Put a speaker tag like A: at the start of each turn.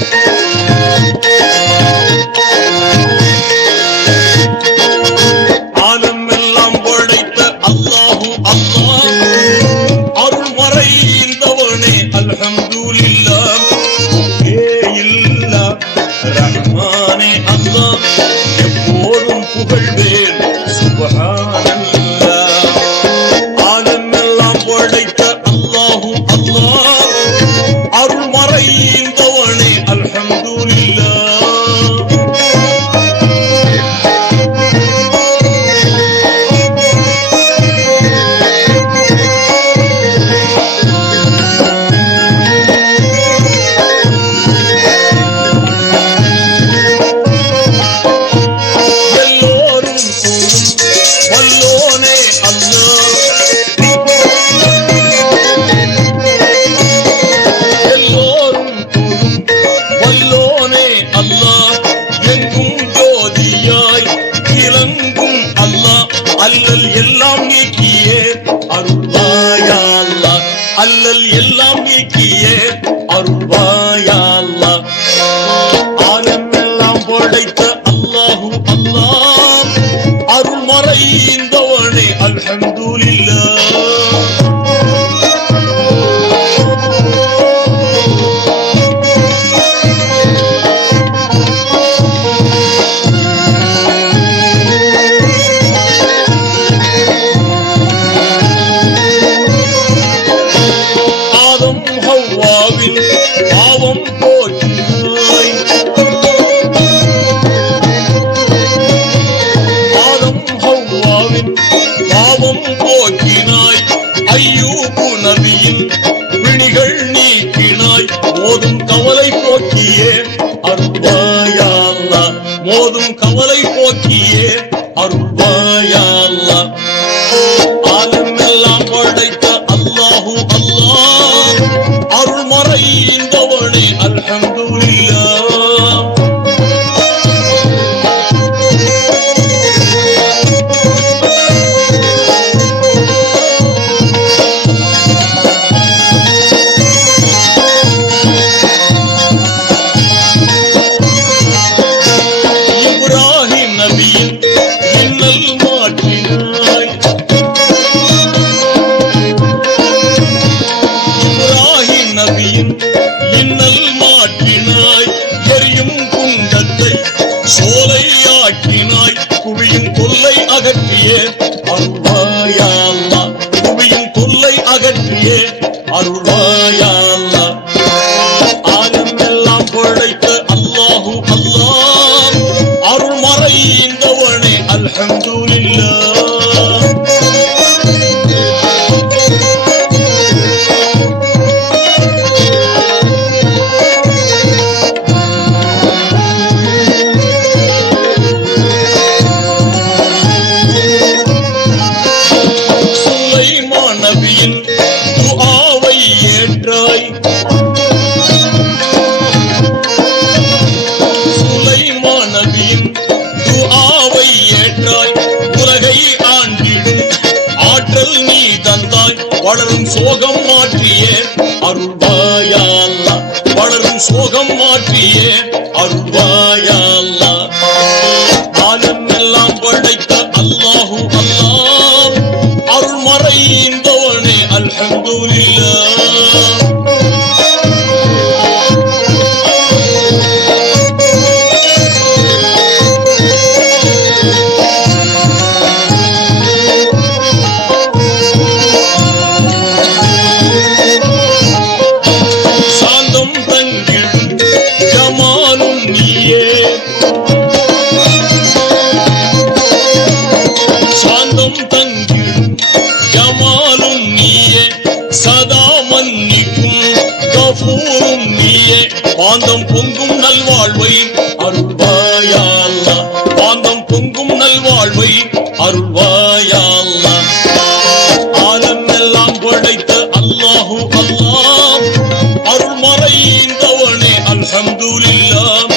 A: Thank you. எல்லாம் நீக்கியே அருள்வாயா அல்லல் எல்லாம் நீக்கியே அருள்வாயா நபியின் பிணிகள் நீக்கினாய். மோதும் கவலை போக்கியே. அருள்வாயா மோதும் கவலை போக்கியே. அருள்வாயா ஆலமெல்லாம் படைத்த அல்லாஹு அல்லாஹ். அருள் மறைந்தவனே அல்ஹம்துலில்லா இன்னல் எரியும் குண்டத்தை சோலையாக்கினாய் குவியும் தொல்லை அகற்றிய. அருள்வாயா குவியும் தொல்லை அகற்றிய. அருள்வாயா அல்லாஹ் எல்லாம் படைத்த அல்லாஹு அல்லாஹ். அருள்மறை இந்தவனே அல்ஹம்துலில்லாஹ். வளரும் சோகம் மாற்றியே. அருள்வாயா வளரும் சோகம் மாற்றியே. அருள்வாயா வாந்தம் பொங்கும் நல்வாழ்வை அருள்வாயா வாந்தம் பொங்கும் நல்வாழ்வை அருள்வாயா அல்லாஹ் எல்லாம் படைத்த அல்லாஹு அல்லாஹ். அருள் மறைந்தவனே அல்ஹம்துலில்லாஹ்.